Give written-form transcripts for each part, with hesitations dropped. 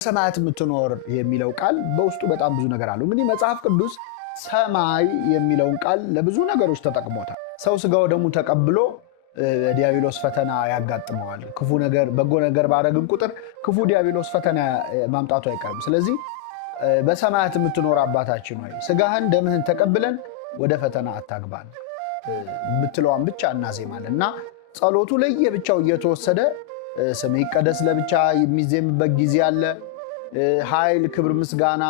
ሰማያት የምትኖር የሚለው ቃል በውስጡ በጣም ብዙ ነገር አለው። እንግዲህ መጽሐፍ ቅዱስ ሰማይ የሚለውን ቃል ለብዙ ነገሮች ተጠቅሞታል። ሰው ስጋው ደሙ ተቀብሎ ዲያብሎስ ፈተና ያጋጥመዋል። ክፉ ነገር በጎ ነገር ባደረግን ቁጥር ክፉ ዲያብሎስ ፈተና ማምጣቱ አይቀርም። ስለዚህ በሰማያት የምትኖር አባታችን ሆይ ስጋህን ደምህን ተቀብለን ወደ ፈተና አታግባን የምትለዋን ብቻ እናዜማለን እና ጸሎቱ ለየብቻው እየተወሰደ ስም ይቀደስ ለብቻ የሚዜምበት ጊዜ አለ። ኃይል፣ ክብር፣ ምስጋና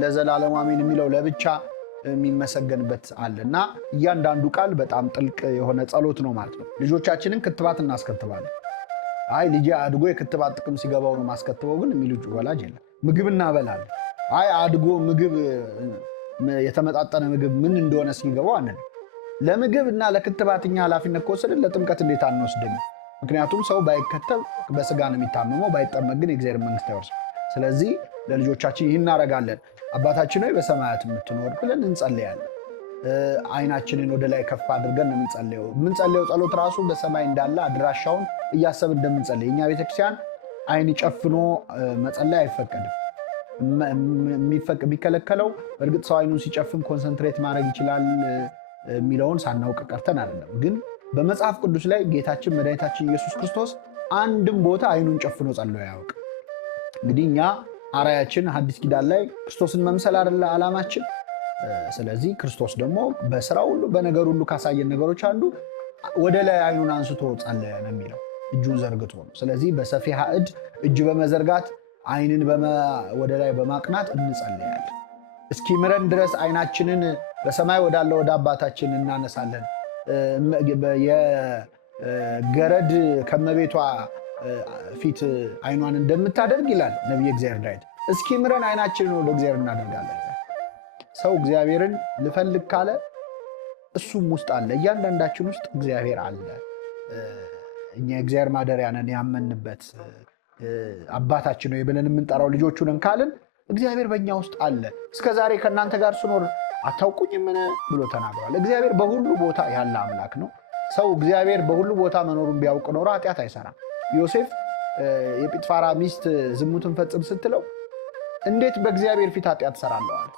ለዘላለም አሜን የሚለው ለብቻ የሚመሰገንበት አለ እና እያንዳንዱ ቃል በጣም ጥልቅ የሆነ ጸሎት ነው ማለት ነው። ልጆቻችንን ክትባት እናስከትባለን። አይ ልጄ አድጎ የክትባት ጥቅም ሲገባው ነው ማስከትበው ግን የሚሉ ወላጅ የለም። ምግብ እናበላለን። አይ አድጎ ምግብ የተመጣጠነ ምግብ ምን እንደሆነ ሲገባው አንል። ለምግብ እና ለክትባትኛ ኃላፊነት ከወሰድን ለጥምቀት እንዴት አንወስድም? ምክንያቱም ሰው ባይከተብ በስጋ ነው የሚታመመው፣ ባይጠመቅ ግን የእግዚአብሔር መንግስት አይወርስም። ስለዚህ ለልጆቻችን ይህን እናደርጋለን። አባታችን ሆይ በሰማያት የምትኖር ብለን እንጸልያለን። አይናችንን ወደ ላይ ከፍ አድርገን ነው የምንጸልየው ጸሎት ራሱ በሰማይ እንዳለ አድራሻውን እያሰብን እንደምንጸልይ። እኛ ቤተክርስቲያን አይን ጨፍኖ መጸለይ አይፈቀድም። የሚከለከለው በእርግጥ ሰው አይኑን ሲጨፍን ኮንሰንትሬት ማድረግ ይችላል የሚለውን ሳናውቅ ቀርተን አይደለም። ግን በመጽሐፍ ቅዱስ ላይ ጌታችን መድኃኒታችን ኢየሱስ ክርስቶስ አንድም ቦታ አይኑን ጨፍኖ ጸልዮ ያውቅ። እንግዲህ እኛ አራያችን ሐዲስ ኪዳን ላይ ክርስቶስን መምሰል አይደለ ዓላማችን። ስለዚህ ክርስቶስ ደግሞ በስራ ሁሉ በነገር ሁሉ ካሳየን ነገሮች አንዱ ወደ ላይ አይኑን አንስቶ ጸለየ ነው የሚለው፣ እጁን ዘርግቶ ነው። ስለዚህ በሰፊሃ እጅ በመዘርጋት አይንን ወደ ላይ በማቅናት እንጸልያለን። እስኪምረን ድረስ አይናችንን በሰማይ ወዳለ ወደ አባታችን እናነሳለን። የገረድ ከመቤቷ ፊት አይኗን እንደምታደርግ ይላል ነቢየ እግዚአብሔር ዳዊት። እስኪምረን አይናችንን ወደ እግዚአብሔር እናደርጋለን። ሰው እግዚአብሔርን ልፈልግ ካለ እሱም ውስጥ አለ፣ እያንዳንዳችን ውስጥ እግዚአብሔር አለ። እኛ የእግዚአብሔር ማደሪያ ነን ያመንበት አባታችን ነው ብለን የምንጠራው ልጆቹ ነን ካልን እግዚአብሔር በእኛ ውስጥ አለ። እስከዛሬ ከእናንተ ጋር ስኖር አታውቁኝምን ብሎ ተናግሯል። እግዚአብሔር በሁሉ ቦታ ያለ አምላክ ነው። ሰው እግዚአብሔር በሁሉ ቦታ መኖሩን ቢያውቅ ኖሮ ኃጢአት አይሰራም። ዮሴፍ የጲጥፋራ ሚስት ዝሙትን ፈጽም ስትለው እንዴት በእግዚአብሔር ፊት ኃጢአት ሰራለዋል?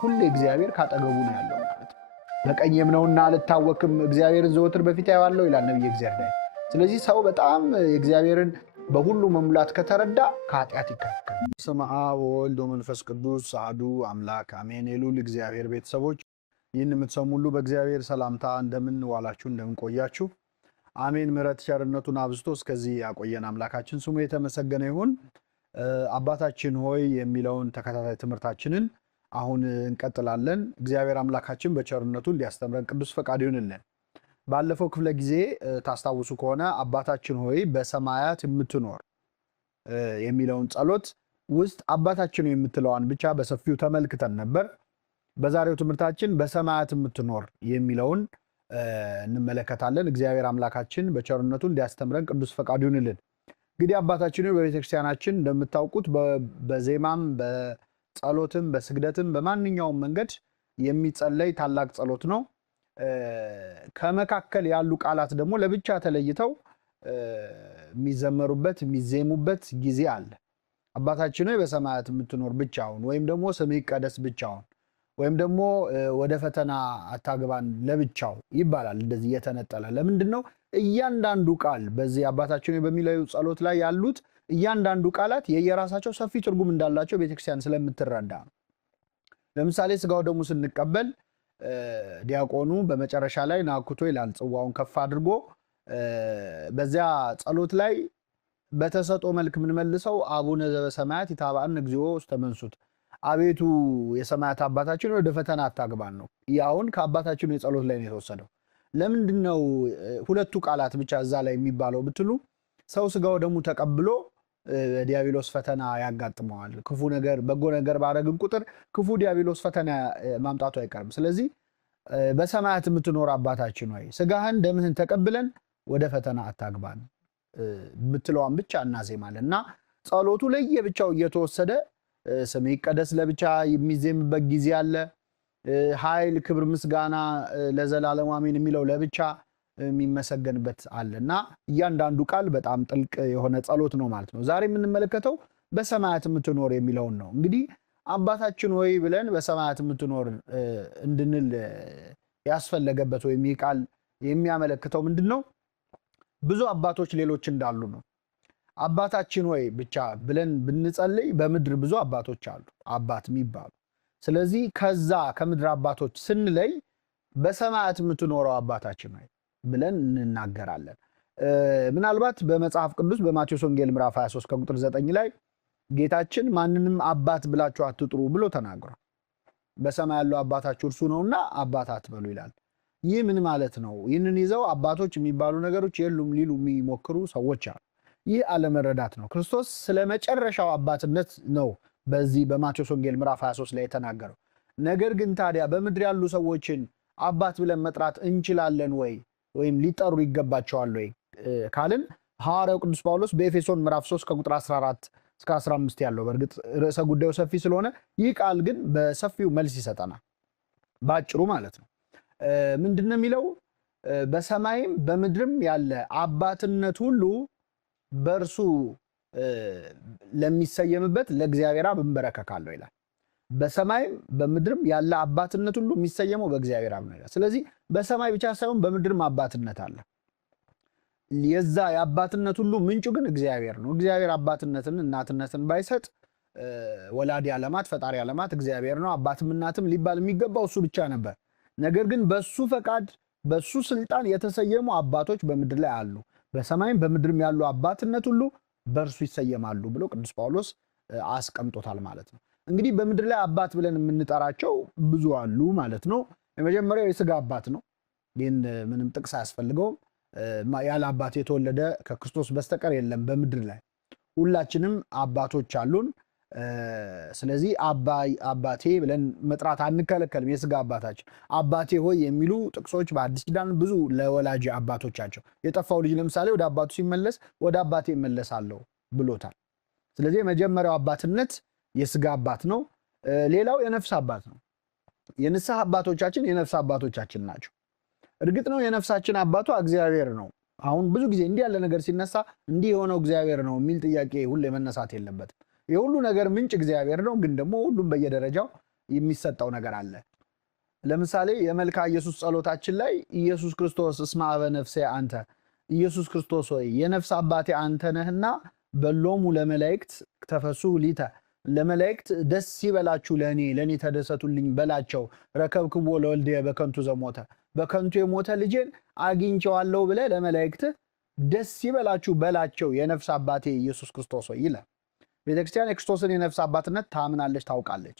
ሁሌ እግዚአብሔር ካጠገቡ ነው ያለው ማለት ነው። በቀኝም ነውና አልታወክም፣ እግዚአብሔርን ዘወትር በፊት ያየዋለሁ ይላል ነቢየ እግዚአብሔር። ስለዚህ ሰው በጣም የእግዚአብሔርን በሁሉ መሙላት ከተረዳ ከኃጢአት ይከላከላል። በስመ አብ ወወልድ ወመንፈስ ቅዱስ አሐዱ አምላክ አሜን። የልዑል እግዚአብሔር ቤተሰቦች ይህን የምትሰሙ ሁሉ በእግዚአብሔር ሰላምታ እንደምን ዋላችሁ፣ እንደምን ቆያችሁ? አሜን። ምሕረት ቸርነቱን አብዝቶ እስከዚህ ያቆየን አምላካችን ስሙ የተመሰገነ ይሁን። አባታችን ሆይ የሚለውን ተከታታይ ትምህርታችንን አሁን እንቀጥላለን። እግዚአብሔር አምላካችን በቸርነቱ እንዲያስተምረን ቅዱስ ፈቃድ ይሁንልን። ባለፈው ክፍለ ጊዜ ታስታውሱ ከሆነ አባታችን ሆይ በሰማያት የምትኖር የሚለውን ጸሎት ውስጥ አባታችን ሆይ የምትለዋን ብቻ በሰፊው ተመልክተን ነበር። በዛሬው ትምህርታችን በሰማያት የምትኖር የሚለውን እንመለከታለን። እግዚአብሔር አምላካችን በቸርነቱ እንዲያስተምረን ቅዱስ ፈቃድ ይሁንልን። እንግዲህ አባታችን ሆይ በቤተክርስቲያናችን እንደምታውቁት በዜማም በጸሎትም በስግደትም በማንኛውም መንገድ የሚጸለይ ታላቅ ጸሎት ነው። ከመካከል ያሉ ቃላት ደግሞ ለብቻ ተለይተው የሚዘመሩበት የሚዜሙበት ጊዜ አለ። አባታችን ሆይ በሰማያት የምትኖር ብቻውን፣ ወይም ደግሞ ስምህ ይቀደስ ብቻውን፣ ወይም ደግሞ ወደ ፈተና አታግባን ለብቻው ይባላል። እንደዚህ እየተነጠለ ለምንድን ነው? እያንዳንዱ ቃል በዚህ አባታችን ሆይ በሚለው ጸሎት ላይ ያሉት እያንዳንዱ ቃላት የየራሳቸው ሰፊ ትርጉም እንዳላቸው ቤተክርስቲያን ስለምትረዳ ነው። ለምሳሌ ስጋው ደግሞ ስንቀበል ዲያቆኑ በመጨረሻ ላይ ናኩቶ ይላል፣ ጽዋውን ከፍ አድርጎ በዚያ ጸሎት ላይ በተሰጦ መልክ የምንመልሰው አቡነ ዘበሰማያት ይታባአን እግዚኦ ውስተ መንሱት፣ አቤቱ የሰማያት አባታችን ወደ ፈተና አታግባን ነው። ያውን ከአባታችን የጸሎት ላይ ነው የተወሰደው። ለምንድን ነው ሁለቱ ቃላት ብቻ እዛ ላይ የሚባለው ብትሉ፣ ሰው ስጋው ደሙ ተቀብሎ ዲያብሎስ ፈተና ያጋጥመዋል። ክፉ ነገር በጎ ነገር ባደረግን ቁጥር ክፉ ዲያብሎስ ፈተና ማምጣቱ አይቀርም። ስለዚህ በሰማያት የምትኖር አባታችን ሆይ ስጋህን ደምህን ተቀብለን ወደ ፈተና አታግባን የምትለዋን ብቻ እናዜማለን እና ጸሎቱ ለየብቻው እየተወሰደ ስም ይቀደስ ለብቻ የሚዜምበት ጊዜ አለ። ኃይል፣ ክብር፣ ምስጋና ለዘላለም አሜን የሚለው ለብቻ የሚመሰገንበት አለና እያንዳንዱ ቃል በጣም ጥልቅ የሆነ ጸሎት ነው ማለት ነው። ዛሬ የምንመለከተው በሰማያት የምትኖር የሚለውን ነው። እንግዲህ አባታችን ሆይ ብለን በሰማያት የምትኖር እንድንል ያስፈለገበት ወይም ይህ ቃል የሚያመለክተው ምንድን ነው? ብዙ አባቶች ሌሎች እንዳሉ ነው። አባታችን ሆይ ብቻ ብለን ብንጸልይ በምድር ብዙ አባቶች አሉ፣ አባት የሚባሉ። ስለዚህ ከዛ ከምድር አባቶች ስንለይ በሰማያት የምትኖረው አባታችን ሆይ ብለን እንናገራለን። ምናልባት በመጽሐፍ ቅዱስ በማቴዎስ ወንጌል ምዕራፍ 23 ከቁጥር 9 ላይ ጌታችን ማንንም አባት ብላችሁ አትጥሩ ብሎ ተናግሯል። በሰማይ ያለው አባታችሁ እርሱ ነውና አባት አትበሉ ይላል። ይህ ምን ማለት ነው? ይህንን ይዘው አባቶች የሚባሉ ነገሮች የሉም ሊሉ የሚሞክሩ ሰዎች አሉ። ይህ አለመረዳት ነው። ክርስቶስ ስለ መጨረሻው አባትነት ነው በዚህ በማቴዎስ ወንጌል ምዕራፍ 23 ላይ የተናገረው። ነገር ግን ታዲያ በምድር ያሉ ሰዎችን አባት ብለን መጥራት እንችላለን ወይ ወይም ሊጠሩ ይገባቸዋል ወይ ካልን ሐዋርያው ቅዱስ ጳውሎስ በኤፌሶን ምዕራፍ 3 ከቁጥር 14 እስከ 15 ያለው፣ በእርግጥ ርዕሰ ጉዳዩ ሰፊ ስለሆነ ይህ ቃል ግን በሰፊው መልስ ይሰጠናል፣ ባጭሩ ማለት ነው። ምንድነው የሚለው? በሰማይም በምድርም ያለ አባትነት ሁሉ በእርሱ ለሚሰየምበት ለእግዚአብሔር አብ እንበረከካለሁ ይላል። በሰማይም በምድርም ያለ አባትነት ሁሉ የሚሰየመው በእግዚአብሔር አብ ነው ይላል። ስለዚህ በሰማይ ብቻ ሳይሆን በምድርም አባትነት አለ። የዛ የአባትነት ሁሉ ምንጩ ግን እግዚአብሔር ነው። እግዚአብሔር አባትነትን እናትነትን ባይሰጥ ወላዲ ዓለማት ፈጣሪ ዓለማት እግዚአብሔር ነው። አባትም እናትም ሊባል የሚገባው እሱ ብቻ ነበር። ነገር ግን በሱ ፈቃድ በሱ ስልጣን የተሰየሙ አባቶች በምድር ላይ አሉ። በሰማይም በምድርም ያሉ አባትነት ሁሉ በእርሱ ይሰየማሉ ብሎ ቅዱስ ጳውሎስ አስቀምጦታል ማለት ነው። እንግዲህ በምድር ላይ አባት ብለን የምንጠራቸው ብዙ አሉ ማለት ነው። የመጀመሪያው የስጋ አባት ነው። ይህን ምንም ጥቅስ አያስፈልገውም። ያለ አባት የተወለደ ከክርስቶስ በስተቀር የለም በምድር ላይ። ሁላችንም አባቶች አሉን። ስለዚህ አባቴ ብለን መጥራት አንከለከልም። የስጋ አባታችን አባቴ ሆይ የሚሉ ጥቅሶች በአዲስ ኪዳን ብዙ ለወላጅ አባቶቻቸው። የጠፋው ልጅ ለምሳሌ ወደ አባቱ ሲመለስ ወደ አባቴ እመለሳለሁ ብሎታል። ስለዚህ የመጀመሪያው አባትነት የስጋ አባት ነው። ሌላው የነፍስ አባት ነው። የንስሐ አባቶቻችን የነፍስ አባቶቻችን ናቸው። እርግጥ ነው የነፍሳችን አባቷ እግዚአብሔር ነው። አሁን ብዙ ጊዜ እንዲህ ያለ ነገር ሲነሳ እንዲህ የሆነው እግዚአብሔር ነው የሚል ጥያቄ ሁሌ መነሳት የለበትም። የሁሉ ነገር ምንጭ እግዚአብሔር ነው። ግን ደግሞ ሁሉም በየደረጃው የሚሰጠው ነገር አለ። ለምሳሌ የመልካ ኢየሱስ ጸሎታችን ላይ ኢየሱስ ክርስቶስ እስመ አበ ነፍሴ አንተ፣ ኢየሱስ ክርስቶስ ሆይ የነፍስ አባቴ አንተ ነህና በሎሙ ለመላእክት ተፈሱ ሊተ፣ ለመላእክት ደስ ይበላችሁ ለእኔ ተደሰቱልኝ በላቸው። ረከብክቦ ለወልዴ በከንቱ ዘሞተ፣ በከንቱ የሞተ ልጄን አግኝቼዋለሁ ብለህ ለመላእክት ደስ ይበላችሁ በላቸው የነፍስ አባቴ ኢየሱስ ክርስቶስ ሆይ ይላል። ቤተክርስቲያን የክርስቶስን የነፍስ አባትነት ታምናለች፣ ታውቃለች።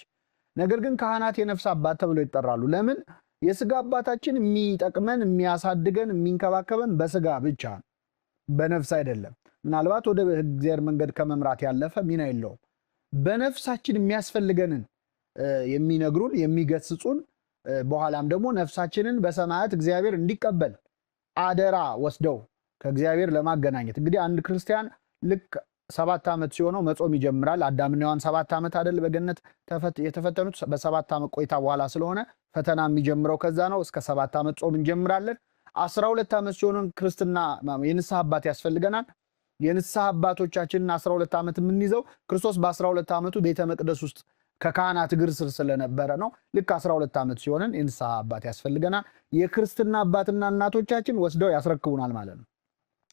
ነገር ግን ካህናት የነፍስ አባት ተብለው ይጠራሉ። ለምን? የስጋ አባታችን የሚጠቅመን የሚያሳድገን የሚንከባከበን በስጋ ብቻ በነፍስ አይደለም። ምናልባት ወደ እግዚአብሔር መንገድ ከመምራት ያለፈ ሚና የለውም። በነፍሳችን የሚያስፈልገንን የሚነግሩን የሚገስጹን፣ በኋላም ደግሞ ነፍሳችንን በሰማያት እግዚአብሔር እንዲቀበል አደራ ወስደው ከእግዚአብሔር ለማገናኘት። እንግዲህ አንድ ክርስቲያን ልክ 7 ዓመት ሲሆነው መጾም ይጀምራል። አዳምና ሔዋን 7 ዓመት አይደል በገነት የተፈተኑት? በ7 ዓመት ቆይታ በኋላ ስለሆነ ፈተና የሚጀምረው ከዛ ነው። እስከ 7 ዓመት ጾም እንጀምራለን። 12 ዓመት ሲሆነን ክርስትና የንስሐ አባት ያስፈልገናል። የንስሐ አባቶቻችንን 12 ዓመት የምንይዘው ክርስቶስ በ12 ዓመቱ ቤተ መቅደስ ውስጥ ከካህናት እግር ስር ስለነበረ ነው። ልክ 12 ዓመት ሲሆነን የንስሐ አባት ያስፈልገናል። የክርስትና አባትና እናቶቻችን ወስደው ያስረክቡናል ማለት ነው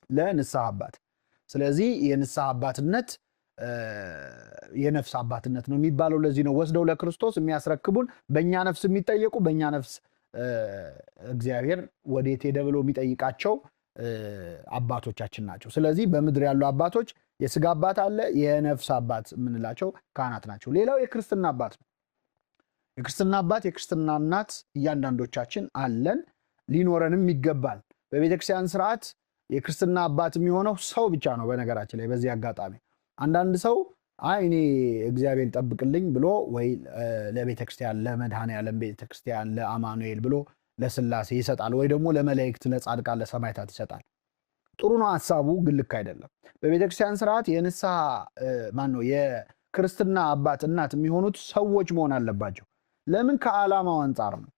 ለንስሐ አባት። ስለዚህ የንስሐ አባትነት የነፍስ አባትነት ነው የሚባለው ለዚህ ነው። ወስደው ለክርስቶስ የሚያስረክቡን፣ በእኛ ነፍስ የሚጠየቁ፣ በእኛ ነፍስ እግዚአብሔር ወዴት ሄደ ብሎ የሚጠይቃቸው አባቶቻችን ናቸው። ስለዚህ በምድር ያሉ አባቶች የስጋ አባት አለ፣ የነፍስ አባት የምንላቸው ካህናት ናቸው። ሌላው የክርስትና አባት ነው። የክርስትና አባት የክርስትና እናት እያንዳንዶቻችን አለን፣ ሊኖረንም ይገባል። በቤተክርስቲያን ስርዓት የክርስትና አባት የሚሆነው ሰው ብቻ ነው። በነገራችን ላይ በዚህ አጋጣሚ አንዳንድ ሰው አይ እኔ እግዚአብሔር ጠብቅልኝ ብሎ ወይ ለቤተክርስቲያን ለመድኃኔዓለም ቤተክርስቲያን ለአማኑኤል ብሎ ለስላሴ ይሰጣል፣ ወይ ደግሞ ለመላእክት ለጻድቃን ለሰማዕታት ይሰጣል። ጥሩ ነው ሐሳቡ፣ ግን ልክ አይደለም። በቤተክርስቲያን ስርዓት የንስሐ የክርስትና አባት እናት የሚሆኑት ሰዎች መሆን አለባቸው። ለምን? ከዓላማው አንጻር ነው።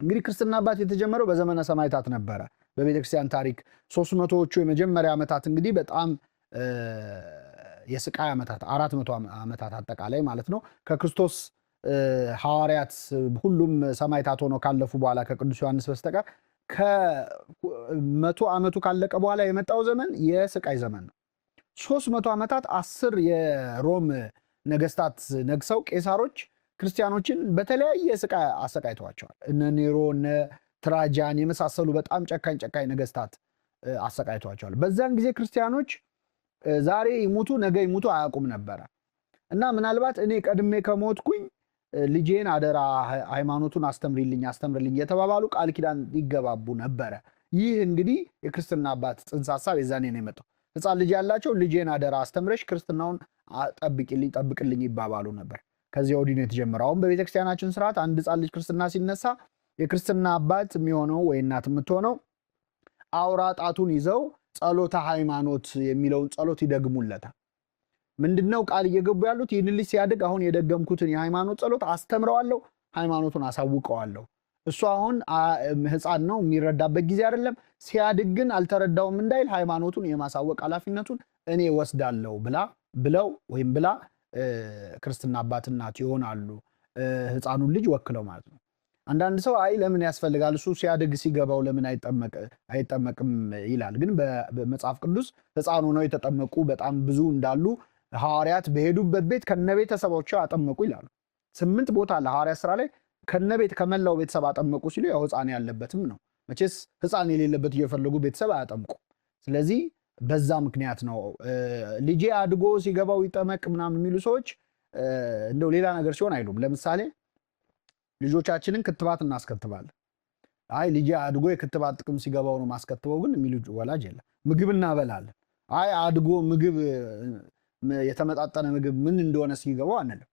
እንግዲህ ክርስትና አባት የተጀመረው በዘመነ ሰማዕታት ነበረ። በቤተክርስቲያን ታሪክ 300ዎቹ የመጀመሪያ ዓመታት እንግዲህ በጣም የስቃይ ዓመታት 400 ዓመታት አጠቃላይ ማለት ነው ከክርስቶስ ሐዋርያት ሁሉም ሰማዕታት ሆነው ካለፉ በኋላ ከቅዱስ ዮሐንስ በስተቀር ከ100 ዓመቱ ካለቀ በኋላ የመጣው ዘመን የስቃይ ዘመን ነው። 300 ዓመታት 10 የሮም ነገስታት ነግሰው ቄሳሮች ክርስቲያኖችን በተለያየ ስቃይ አሰቃይተዋቸዋል። እነ ኔሮ እነ ትራጃን የመሳሰሉ በጣም ጨካኝ ነገስታት አሰቃይተዋቸዋል። በዛን ጊዜ ክርስቲያኖች ዛሬ ይሙቱ ነገ ይሙቱ አያውቁም ነበረ እና ምናልባት እኔ ቀድሜ ከሞትኩኝ ልጄን አደራ ሃይማኖቱን አስተምርልኝ የተባባሉ ቃል ኪዳን ይገባቡ ነበረ። ይህ እንግዲህ የክርስትና አባት ጽንሰ ሐሳብ የዛኔ ነው የመጣው። ሕፃን ልጅ ያላቸው ልጄን አደራ አስተምረሽ ክርስትናውን ጠብቅልኝ ይባባሉ ነበር። ከዚያ ወዲህ ነው የተጀመረው። አሁን በቤተክርስቲያናችን ስርዓት አንድ ሕፃን ልጅ ክርስትና ሲነሳ የክርስትና አባት የሚሆነው ወይ እናት የምትሆነው አውራ ጣቱን ይዘው ጸሎተ ሃይማኖት የሚለውን ጸሎት ይደግሙለታል። ምንድነው ቃል እየገቡ ያሉት? ይህን ልጅ ሲያድግ አሁን የደገምኩትን የሃይማኖት ጸሎት አስተምረዋለሁ፣ ሃይማኖቱን አሳውቀዋለሁ። እሱ አሁን ሕፃን ነው፣ የሚረዳበት ጊዜ አይደለም። ሲያድግ ግን አልተረዳውም እንዳይል ሃይማኖቱን የማሳወቅ ኃላፊነቱን እኔ ወስዳለሁ ብለው ወይም ብላ ክርስትና አባት እናት ይሆናሉ፣ ሕፃኑን ልጅ ወክለው ማለት ነው። አንዳንድ ሰው አይ ለምን ያስፈልጋል እሱ ሲያድግ ሲገባው ለምን አይጠመቅም ይላል። ግን በመጽሐፍ ቅዱስ ሕፃኑ ነው የተጠመቁ በጣም ብዙ እንዳሉ ሐዋርያት በሄዱበት ቤት ከነቤተሰባቸው አጠመቁ ይላሉ። 8 ቦታ ለሐዋርያት ስራ ላይ ከነቤት ከመላው ቤተሰብ አጠመቁ ሲሉ ያው ሕፃን ያለበትም ነው። መቼስ ሕፃን የሌለበት እየፈለጉ ቤተሰብ አያጠምቁ። ስለዚህ በዛ ምክንያት ነው ልጄ አድጎ ሲገባው ይጠመቅ ምናምን የሚሉ ሰዎች እንደው ሌላ ነገር ሲሆን አይሉም። ለምሳሌ ልጆቻችንን ክትባት እናስከትባለን። አይ ልጄ አድጎ የክትባት ጥቅም ሲገባው ነው ማስከትበው ግን የሚሉ ወላጅ የለም። ምግብ እናበላለን። አይ አድጎ ምግብ የተመጣጠነ ምግብ ምን እንደሆነ ሲገባው አንልም።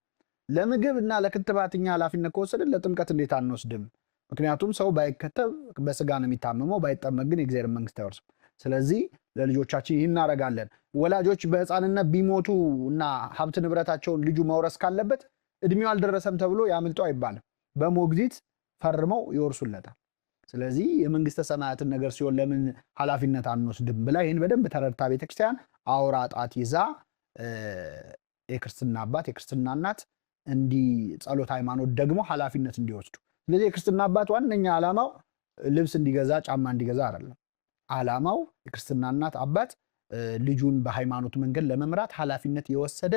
ለምግብ እና ለክትባት እኛ ኃላፊነት ከወሰድን ለጥምቀት እንዴት አንወስድም? ምክንያቱም ሰው ባይከተብ በስጋ ነው የሚታመመው፣ ባይጠመቅ ግን የእግዚአብሔር መንግስት አይወርስም። ስለዚህ ለልጆቻችን ይህን እናደርጋለን። ወላጆች በሕፃንነት ቢሞቱ እና ሀብት ንብረታቸውን ልጁ መውረስ ካለበት እድሜው አልደረሰም ተብሎ ያምልጦ አይባልም። በሞግዚት ፈርመው ይወርሱለታል። ስለዚህ የመንግስተ ሰማያትን ነገር ሲሆን ለምን ኃላፊነት አንወስድም ብላ ይህን በደንብ ተረድታ ቤተክርስቲያን አውራ ጣት ይዛ የክርስትና አባት የክርስትና እናት እንዲህ ጸሎት ሃይማኖት ደግሞ ኃላፊነት እንዲወስዱ። ስለዚህ የክርስትና አባት ዋነኛ ዓላማው ልብስ እንዲገዛ ጫማ እንዲገዛ አይደለም። ዓላማው የክርስትና እናት አባት ልጁን በሃይማኖት መንገድ ለመምራት ኃላፊነት የወሰደ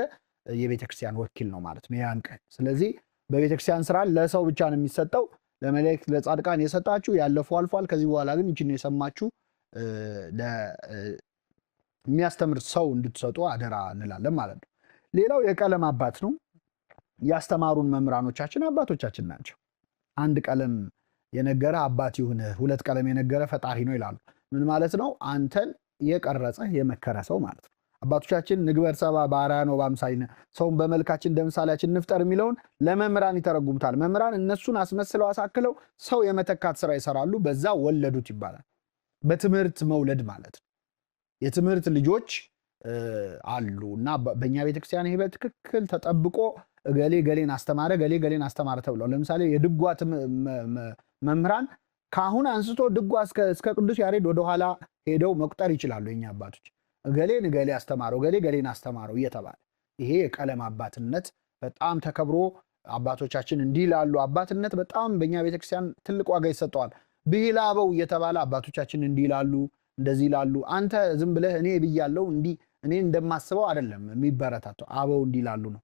የቤተክርስቲያን ወኪል ነው ማለት ነው ያን ቀን። ስለዚህ በቤተክርስቲያን ስራ ለሰው ብቻ ነው የሚሰጠው። ለመላእክት ለጻድቃን የሰጣችሁ ያለፉ አልፏል። ከዚህ በኋላ ግን ይችን የሰማችሁ የሚያስተምር ሰው እንድትሰጡ አደራ እንላለን ማለት ነው። ሌላው የቀለም አባት ነው። ያስተማሩን መምህራኖቻችን አባቶቻችን ናቸው። አንድ ቀለም የነገረ አባት ይሁንህ፣ 2 ቀለም የነገረ ፈጣሪ ነው ይላሉ። ምን ማለት ነው? አንተን የቀረጸ የመከረ ሰው ማለት ነው። አባቶቻችን ንግበር ሰብአ በአርአያነ ወበአምሳሊነ ሰውን በመልካችን እንደ ምሳሌያችን እንፍጠር የሚለውን ለመምህራን ይተረጉሙታል። መምህራን እነሱን አስመስለው አሳክለው ሰው የመተካት ስራ ይሰራሉ። በዛ ወለዱት ይባላል። በትምህርት መውለድ ማለት ነው። የትምህርት ልጆች አሉ እና በእኛ ቤተክርስቲያን ይሄ በትክክል ተጠብቆ እገሌ ገሌን አስተማረ ገሌ ገሌን አስተማረ ተብሏል። ለምሳሌ የድጓ መምህራን ከአሁን አንስቶ ድጓ እስከ ቅዱስ ያሬድ ወደኋላ ሄደው መቁጠር ይችላሉ። የኛ አባቶች እገሌን እገሌ አስተማረው እገሌ ገሌን አስተማረው እየተባለ ይሄ የቀለም አባትነት በጣም ተከብሮ አባቶቻችን እንዲህ ላሉ አባትነት በጣም በእኛ ቤተክርስቲያን ትልቅ ዋጋ ይሰጠዋል። ብሂለ አበው እየተባለ አባቶቻችን እንዲህ ላሉ እንደዚህ ላሉ አንተ ዝም ብለህ እኔ ብያለሁ እንዲህ እኔ እንደማስበው አይደለም የሚበረታተው አበው እንዲህ ላሉ ነው።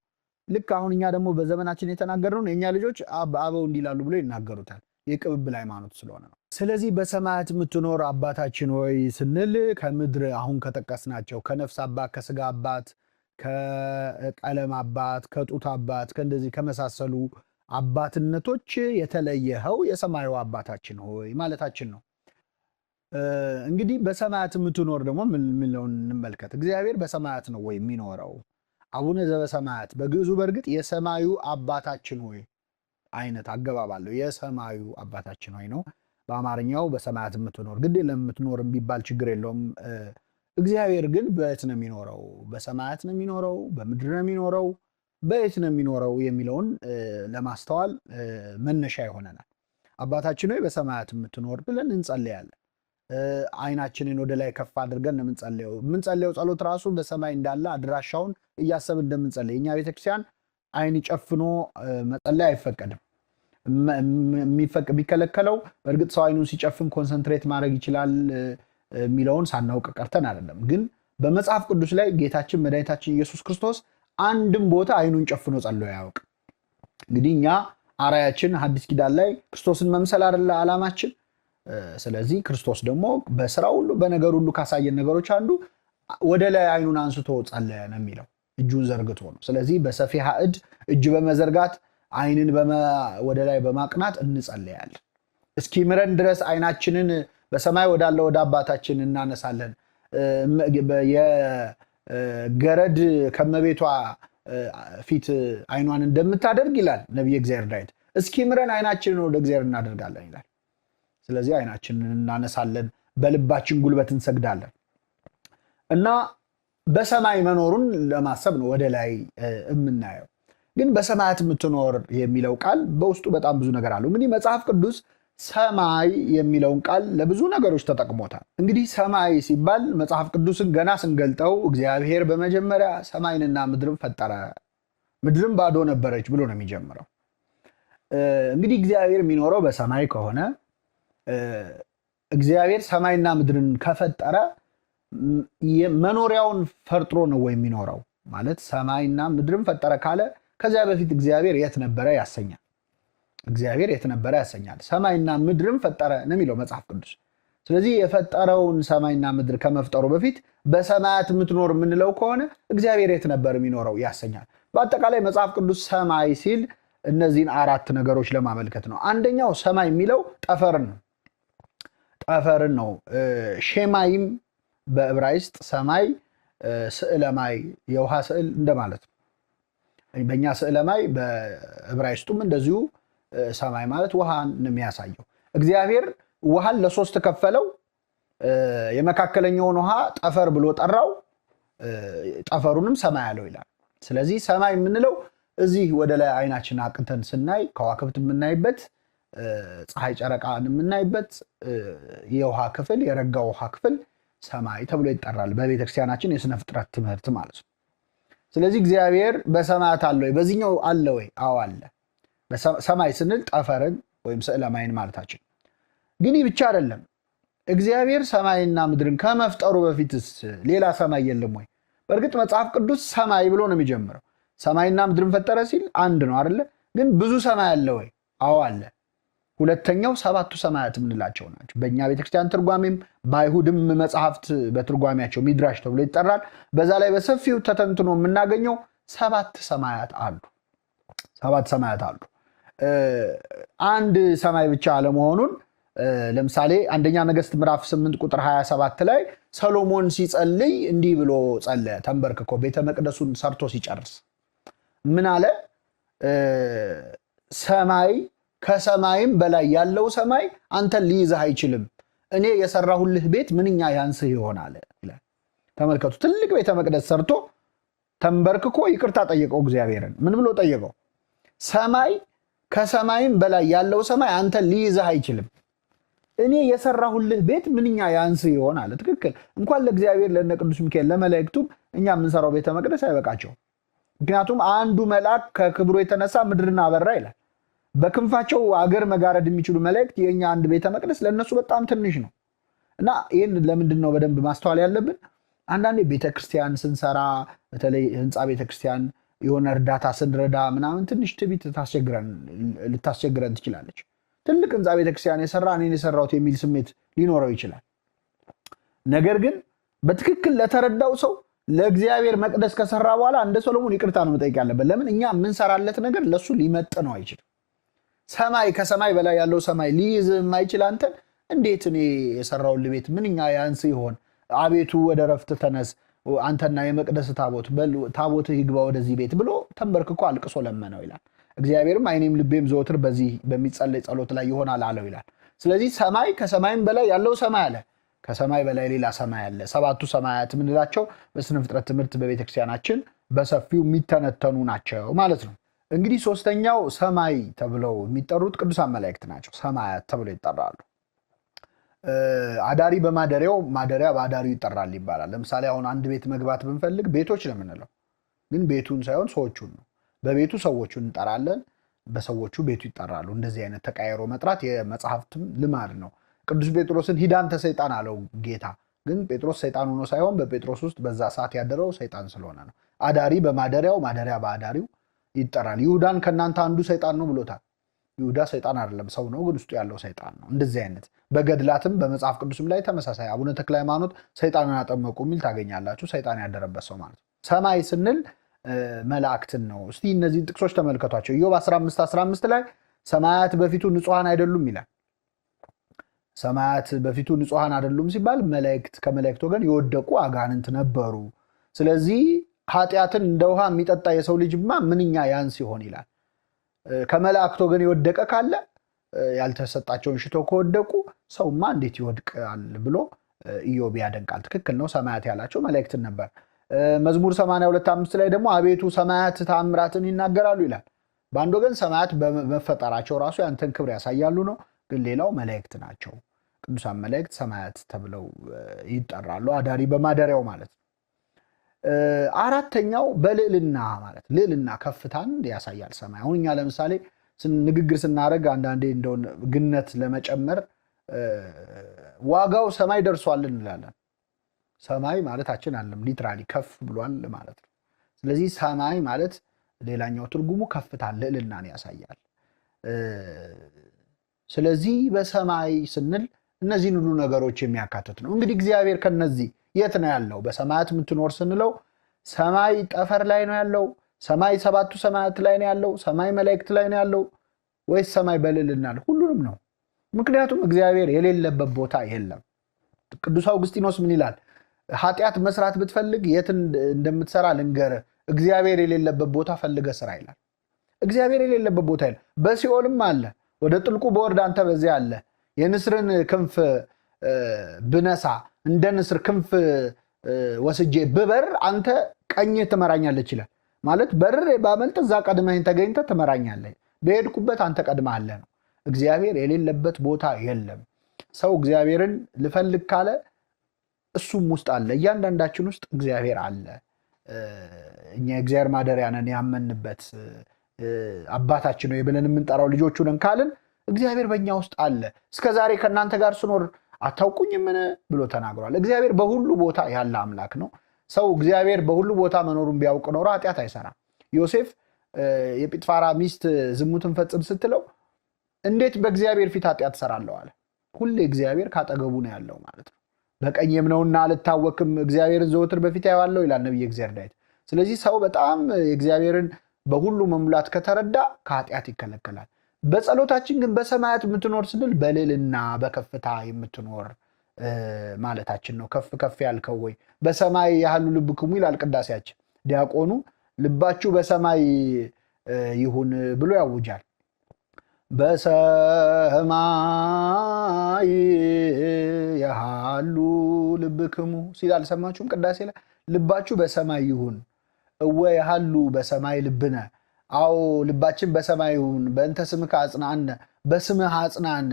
ልክ አሁን እኛ ደግሞ በዘመናችን የተናገርነው የኛ ልጆች አበው እንዲህ ላሉ ብሎ ይናገሩታል። የቅብብል ሃይማኖት ስለሆነ ነው። ስለዚህ በሰማያት የምትኖር አባታችን ሆይ ስንል ከምድር አሁን ከጠቀስናቸው ከነፍስ አባት ከስጋ አባት ከቀለም አባት ከጡት አባት ከእንደዚህ ከመሳሰሉ አባትነቶች የተለየኸው የሰማዩ አባታችን ሆይ ማለታችን ነው። እንግዲህ በሰማያት የምትኖር ደግሞ ምንለውን እንመልከት። እግዚአብሔር በሰማያት ነው ወይ የሚኖረው? አቡነ ዘበሰማያት በግዕዙ በእርግጥ የሰማዩ አባታችን ሆይ አይነት አገባብ አለው። የሰማዩ አባታችን ሆይ ነው። በአማርኛው በሰማያት የምትኖር ግድ የለም የምትኖር የሚባል ችግር የለውም። እግዚአብሔር ግን በየት ነው የሚኖረው? በሰማያት ነው የሚኖረው? በምድር ነው የሚኖረው? በየት ነው የሚኖረው የሚለውን ለማስተዋል መነሻ ይሆነናል። አባታችን ሆይ በሰማያት የምትኖር ብለን እንጸልያለን። አይናችንን ወደ ላይ ከፍ አድርገን የምንጸልየው ጸሎት ራሱ በሰማይ እንዳለ አድራሻውን እያሰብን እንደምንጸልይ። የኛ ቤተክርስቲያን አይን ጨፍኖ መጸለይ አይፈቀድም። የሚከለከለው በእርግጥ ሰው አይኑን ሲጨፍን ኮንሰንትሬት ማድረግ ይችላል የሚለውን ሳናውቅ ቀርተን አይደለም። ግን በመጽሐፍ ቅዱስ ላይ ጌታችን መድኃኒታችን ኢየሱስ ክርስቶስ አንድም ቦታ አይኑን ጨፍኖ ጸልዮ አያውቅም። እንግዲህ እኛ አራያችን ሐዲስ ኪዳን ላይ ክርስቶስን መምሰል አይደለ ዓላማችን። ስለዚህ ክርስቶስ ደግሞ በስራ ሁሉ በነገር ሁሉ ካሳየን ነገሮች አንዱ ወደ ላይ አይኑን አንስቶ ጸለየ ነው የሚለው፣ እጁን ዘርግቶ ነው። ስለዚህ በሰፊሃ እጅ በመዘርጋት አይንን ወደ ላይ በማቅናት እንጸለያለን። እስኪምረን ድረስ አይናችንን በሰማይ ወዳለ ወደ አባታችን እናነሳለን። የገረድ ከመቤቷ ፊት አይኗን እንደምታደርግ ይላል ነቢየ እግዚአብሔር ዳዊት። እስኪምረን አይናችንን ወደ እግዚአብሔር እናደርጋለን ይላል። ስለዚህ አይናችንን እናነሳለን፣ በልባችን ጉልበት እንሰግዳለን እና በሰማይ መኖሩን ለማሰብ ነው ወደ ላይ የምናየው። ግን በሰማያት የምትኖር የሚለው ቃል በውስጡ በጣም ብዙ ነገር አለው። እንግዲህ መጽሐፍ ቅዱስ ሰማይ የሚለውን ቃል ለብዙ ነገሮች ተጠቅሞታል። እንግዲህ ሰማይ ሲባል መጽሐፍ ቅዱስን ገና ስንገልጠው እግዚአብሔር በመጀመሪያ ሰማይንና ምድርን ፈጠረ፣ ምድርን ባዶ ነበረች ብሎ ነው የሚጀምረው። እንግዲህ እግዚአብሔር የሚኖረው በሰማይ ከሆነ እግዚአብሔር ሰማይና ምድርን ከፈጠረ መኖሪያውን ፈጥሮ ነው ወይ የሚኖረው? ማለት ሰማይና ምድርን ፈጠረ ካለ ከዚያ በፊት እግዚአብሔር የት ነበረ ያሰኛል። እግዚአብሔር የት ነበረ ያሰኛል። ሰማይና ምድርን ፈጠረ ነው የሚለው መጽሐፍ ቅዱስ። ስለዚህ የፈጠረውን ሰማይና ምድር ከመፍጠሩ በፊት በሰማያት የምትኖር የምንለው ከሆነ እግዚአብሔር የት ነበር የሚኖረው ያሰኛል። በአጠቃላይ መጽሐፍ ቅዱስ ሰማይ ሲል እነዚህን አራት ነገሮች ለማመልከት ነው። አንደኛው ሰማይ የሚለው ጠፈርን ነው። ሼማይም በዕብራይስጥ ሰማይ ስዕለማይ የውሃ ስዕል እንደማለት ነው። በእኛ ስዕለማይ በዕብራይስጡም እንደዚሁ ሰማይ ማለት ውሃን የሚያሳየው። እግዚአብሔር ውሃን ለሶስት ከፈለው። የመካከለኛውን ውሃ ጠፈር ብሎ ጠራው፣ ጠፈሩንም ሰማይ አለው ይላል። ስለዚህ ሰማይ የምንለው እዚህ ወደ ላይ አይናችን አቅንተን ስናይ ከዋክብት የምናይበት፣ ፀሐይ ጨረቃን የምናይበት የውሃ ክፍል፣ የረጋ ውሃ ክፍል ሰማይ ተብሎ ይጠራል በቤተክርስቲያናችን የሥነ ፍጥረት ትምህርት ማለት ነው። ስለዚህ እግዚአብሔር በሰማያት አለ ወይ? በዚህኛው አለ ወይ? አዎ አለ። ሰማይ ስንል ጠፈርን ወይም ስዕለማይን ማለታችን። ግን ይህ ብቻ አይደለም። እግዚአብሔር ሰማይና ምድርን ከመፍጠሩ በፊትስ ሌላ ሰማይ የለም ወይ? በእርግጥ መጽሐፍ ቅዱስ ሰማይ ብሎ ነው የሚጀምረው። ሰማይና ምድርን ፈጠረ ሲል አንድ ነው አይደለ? ግን ብዙ ሰማይ አለ ወይ? አዎ አለ። ሁለተኛው ሰባቱ ሰማያት የምንላቸው ናቸው። በእኛ ቤተክርስቲያን ትርጓሜም በአይሁድም መጽሐፍት በትርጓሜያቸው ሚድራሽ ተብሎ ይጠራል። በዛ ላይ በሰፊው ተተንትኖ የምናገኘው ሰባት ሰማያት አሉ። አንድ ሰማይ ብቻ አለመሆኑን ለምሳሌ አንደኛ ነገሥት ምዕራፍ 8 ቁጥር 27 ላይ ሰሎሞን ሲጸልይ እንዲህ ብሎ ጸለየ። ተንበርክኮ ቤተ መቅደሱን ሰርቶ ሲጨርስ ምን አለ? ሰማይ ከሰማይም በላይ ያለው ሰማይ አንተን ሊይዝህ አይችልም፣ እኔ የሰራሁልህ ቤት ምንኛ ያንስህ ይሆናል ይላል። ተመልከቱ፣ ትልቅ ቤተ መቅደስ ሰርቶ ተንበርክኮ ይቅርታ ጠየቀው እግዚአብሔርን። ምን ብሎ ጠየቀው? ሰማይ ከሰማይም በላይ ያለው ሰማይ አንተን ሊይዝህ አይችልም፣ እኔ የሰራሁልህ ቤት ምንኛ ያንስህ ይሆናል። ትክክል። እንኳን ለእግዚአብሔር ለነ ቅዱስ ሚካኤል ለመላእክቱም እኛ የምንሰራው ቤተ መቅደስ አይበቃቸውም። ምክንያቱም አንዱ መልአክ ከክብሩ የተነሳ ምድርን አበራ ይላል። በክንፋቸው አገር መጋረድ የሚችሉ መላእክት የኛ አንድ ቤተ መቅደስ ለነሱ በጣም ትንሽ ነው። እና ይህን ለምንድን ነው በደንብ ማስተዋል ያለብን? አንዳንዴ ቤተክርስቲያን ስንሰራ በተለይ ህንፃ ቤተክርስቲያን የሆነ እርዳታ ስንረዳ ምናምን ትንሽ ትቢት ልታስቸግረን ትችላለች። ትልቅ ህንፃ ቤተክርስቲያን የሰራ እኔን የሰራሁት የሚል ስሜት ሊኖረው ይችላል። ነገር ግን በትክክል ለተረዳው ሰው ለእግዚአብሔር መቅደስ ከሰራ በኋላ እንደ ሰሎሞን ይቅርታ ነው መጠየቅ ያለበት። ለምን? እኛ የምንሰራለት ነገር ለሱ ሊመጥ ነው አይችልም። ሰማይ ከሰማይ በላይ ያለው ሰማይ ሊይዝ የማይችል አንተን እንዴት እኔ የሰራሁልህ ቤት ምንኛ ያንስ ይሆን? አቤቱ ወደ ረፍት ተነስ፣ አንተና የመቅደስ ታቦትህ ይግባ ወደዚህ ቤት ብሎ ተንበርክኮ አልቅሶ ለመነው ይላል። እግዚአብሔርም ዓይኔም ልቤም ዘወትር በዚህ በሚጸለይ ጸሎት ላይ ይሆናል አለው ይላል። ስለዚህ ሰማይ ከሰማይም በላይ ያለው ሰማይ አለ፣ ከሰማይ በላይ ሌላ ሰማይ አለ። ሰባቱ ሰማያት የምንላቸው በስነ ፍጥረት ትምህርት በቤተክርስቲያናችን በሰፊው የሚተነተኑ ናቸው ማለት ነው። እንግዲህ ሶስተኛው ሰማይ ተብለው የሚጠሩት ቅዱሳን መላእክት ናቸው። ሰማያት ተብለው ይጠራሉ። አዳሪ በማደሪያው ማደሪያ በአዳሪው ይጠራል ይባላል። ለምሳሌ አሁን አንድ ቤት መግባት ብንፈልግ ቤቶች ነው የምንለው፣ ግን ቤቱን ሳይሆን ሰዎቹን ነው። በቤቱ ሰዎቹን እንጠራለን፣ በሰዎቹ ቤቱ ይጠራሉ። እንደዚህ አይነት ተቃይሮ መጥራት የመጽሐፍትም ልማድ ነው። ቅዱስ ጴጥሮስን ሂድ አንተ ሰይጣን አለው ጌታ። ግን ጴጥሮስ ሰይጣን ሆኖ ሳይሆን በጴጥሮስ ውስጥ በዛ ሰዓት ያደረው ሰይጣን ስለሆነ ነው። አዳሪ በማደሪያው ማደሪያ በአዳሪው ይጠራል። ይሁዳን ከእናንተ አንዱ ሰይጣን ነው ብሎታል። ይሁዳ ሰይጣን አይደለም፣ ሰው ነው፣ ግን ውስጡ ያለው ሰይጣን ነው። እንደዚህ አይነት በገድላትም በመጽሐፍ ቅዱስም ላይ ተመሳሳይ አቡነ ተክለ ሃይማኖት ሰይጣንን አጠመቁ የሚል ታገኛላችሁ። ሰይጣን ያደረበት ሰው ማለት ነው። ሰማይ ስንል መላእክትን ነው። እስቲ እነዚህን ጥቅሶች ተመልከቷቸው። ኢዮብ 15:15 ላይ ሰማያት በፊቱ ንጹሐን አይደሉም ይላል። ሰማያት በፊቱ ንጹሐን አይደሉም ሲባል መላእክት ከመላእክት ወገን የወደቁ አጋንንት ነበሩ። ስለዚህ ኃጢአትን እንደ ውሃ የሚጠጣ የሰው ልጅማ ምንኛ ያንስ ይሆን ይላል። ከመላእክት ወገን የወደቀ ካለ ያልተሰጣቸውን ሽተው ከወደቁ ሰውማ እንዴት ይወድቃል ብሎ ኢዮብ ያደንቃል። ትክክል ነው። ሰማያት ያላቸው መላእክትን ነበር። መዝሙር 82:5 ላይ ደግሞ አቤቱ ሰማያት ተአምራትን ይናገራሉ ይላል። በአንድ ወገን ሰማያት በመፈጠራቸው ራሱ ያንተን ክብር ያሳያሉ ነው። ግን ሌላው መላእክት ናቸው። ቅዱሳን መላእክት ሰማያት ተብለው ይጠራሉ። አዳሪ በማደሪያው ማለት ነው። አራተኛው በልዕልና ማለት ልዕልና ከፍታን ያሳያል ሰማይ። አሁን እኛ ለምሳሌ ንግግር ስናደርግ አንዳንዴ እንደውን ግነት ለመጨመር ዋጋው ሰማይ ደርሷል እንላለን። ሰማይ ማለታችን አለም ሊትራሊ ከፍ ብሏል ማለት ነው። ስለዚህ ሰማይ ማለት ሌላኛው ትርጉሙ ከፍታን ልዕልናን ያሳያል። ስለዚህ በሰማይ ስንል እነዚህን ሁሉ ነገሮች የሚያካትት ነው። እንግዲህ እግዚአብሔር ከነዚህ የት ነው ያለው? በሰማያት የምትኖር ስንለው ሰማይ ጠፈር ላይ ነው ያለው? ሰማይ ሰባቱ ሰማያት ላይ ነው ያለው? ሰማይ መላእክት ላይ ነው ያለው? ወይስ ሰማይ በልዕልና ነው? ሁሉንም ነው። ምክንያቱም እግዚአብሔር የሌለበት ቦታ የለም። ቅዱስ አውግስጢኖስ ምን ይላል? ኃጢአት መስራት ብትፈልግ የት እንደምትሰራ ልንገርህ፣ እግዚአብሔር የሌለበት ቦታ ፈልገህ ስራ ይላል። እግዚአብሔር የሌለበት ቦታ የለም። በሲኦልም አለ። ወደ ጥልቁ በወርድ አንተ በዚያ አለ። የንስርን ክንፍ ብነሳ እንደ ንስር ክንፍ ወስጄ ብበር አንተ ቀኝህ ትመራኛለች ይላል። ማለት በርሬ ባመልጥ እዛ ቀድመህን ተገኝተህ ትመራኛለህ፣ በሄድኩበት አንተ ቀድመህ አለ ነው። እግዚአብሔር የሌለበት ቦታ የለም። ሰው እግዚአብሔርን ልፈልግ ካለ እሱም ውስጥ አለ። እያንዳንዳችን ውስጥ እግዚአብሔር አለ። እኛ የእግዚአብሔር ማደሪያ ነን ያመንበት አባታችን ነው ብለን የምንጠራው ልጆቹ ነን ካልን እግዚአብሔር በእኛ ውስጥ አለ። እስከዛሬ ከእናንተ ጋር ስኖር አታውቁኝምን ብሎ ተናግሯል። እግዚአብሔር በሁሉ ቦታ ያለ አምላክ ነው። ሰው እግዚአብሔር በሁሉ ቦታ መኖሩን ቢያውቅ ኖሮ ኃጢአት አይሰራም። ዮሴፍ የጲጥፋራ ሚስት ዝሙትን ፈጽም ስትለው እንዴት በእግዚአብሔር ፊት ኃጢአት እሰራለሁ አለ። ሁሌ እግዚአብሔር ካጠገቡ ነው ያለው ማለት ነው። በቀኝም ነውና አልታወክም፣ እግዚአብሔርን ዘወትር በፊት ያየዋለሁ ይላል ነቢየ እግዚአብሔር ዳዊት። ስለዚህ ሰው በጣም የእግዚአብሔርን በሁሉ መሙላት ከተረዳ ከኃጢአት ይከለከላል። በጸሎታችን ግን በሰማያት የምትኖር ስንል በልዕልና በከፍታ የምትኖር ማለታችን ነው። ከፍ ከፍ ያልከው ወይ በሰማይ ያህሉ ልብክሙ ይላል ቅዳሴያችን። ዲያቆኑ ልባችሁ በሰማይ ይሁን ብሎ ያውጃል። በሰማይ ያህሉ ልብክሙ ሲል አልሰማችሁም? ቅዳሴ ላይ ልባችሁ በሰማይ ይሁን እወ ያህሉ በሰማይ ልብነ። አዎ ልባችን በሰማይ ይሁን። በእንተ ስምከ አጽናነ፣ በስምህ አጽናን፣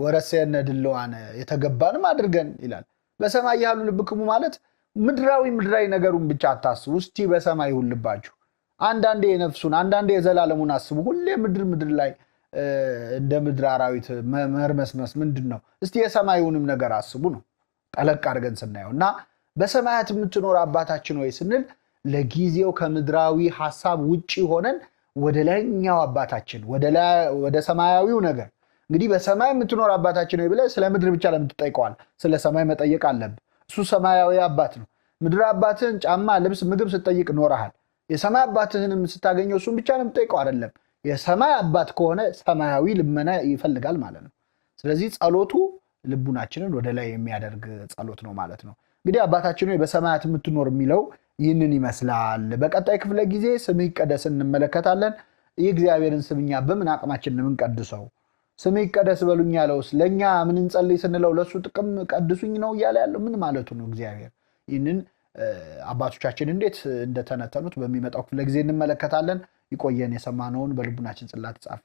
ወረሴነ ድለዋነ፣ የተገባንም አድርገን ይላል። በሰማይ ያህሉ ልብክሙ ማለት ምድራዊ ነገሩን ብቻ አታስቡ። እስቲ በሰማይ ይሁን ልባችሁ። አንዳንዴ የነፍሱን አንዳንዴ የዘላለሙን አስቡ። ሁሌ ምድር ላይ እንደ ምድር አራዊት መርመስመስ ምንድን ነው? እስቲ የሰማዩንም ነገር አስቡ ነው ጠለቅ አድርገን ስናየው። እና በሰማያት የምትኖር አባታችን ወይ ስንል ለጊዜው ከምድራዊ ሐሳብ ውጪ ሆነን ወደ ላይኛው አባታችን ወደ ሰማያዊው ነገር። እንግዲህ በሰማይ የምትኖር አባታችን ወይ ብለህ ስለ ምድር ብቻ ለምን ትጠይቀዋል? ስለ ሰማይ መጠየቅ አለብህ። እሱ ሰማያዊ አባት ነው። ምድር አባትህን ጫማ፣ ልብስ፣ ምግብ ስትጠይቅ ኖረሃል። የሰማይ አባትህንም ስታገኘው እሱን ብቻ ነው የምትጠይቀው አይደለም። የሰማይ አባት ከሆነ ሰማያዊ ልመና ይፈልጋል ማለት ነው። ስለዚህ ጸሎቱ ልቡናችንን ወደ ላይ የሚያደርግ ጸሎት ነው ማለት ነው። እንግዲህ አባታችን ሆይ በሰማያት የምትኖር የሚለው ይህንን ይመስላል። በቀጣይ ክፍለ ጊዜ ስምህ ይቀደስ እንመለከታለን። የእግዚአብሔርን ስም እኛ በምን አቅማችን ነው የምንቀድሰው? ስምህ ይቀደስ በሉኝ ያለውስ ለእኛ ምን እንጸልይ ስንለው ለእሱ ጥቅም ቀድሱኝ ነው እያለ ያለው ምን ማለቱ ነው? እግዚአብሔር ይህንን አባቶቻችን እንዴት እንደተነተኑት በሚመጣው ክፍለ ጊዜ እንመለከታለን። ይቆየን። የሰማነውን በልቡናችን ጽላት ጻፈ።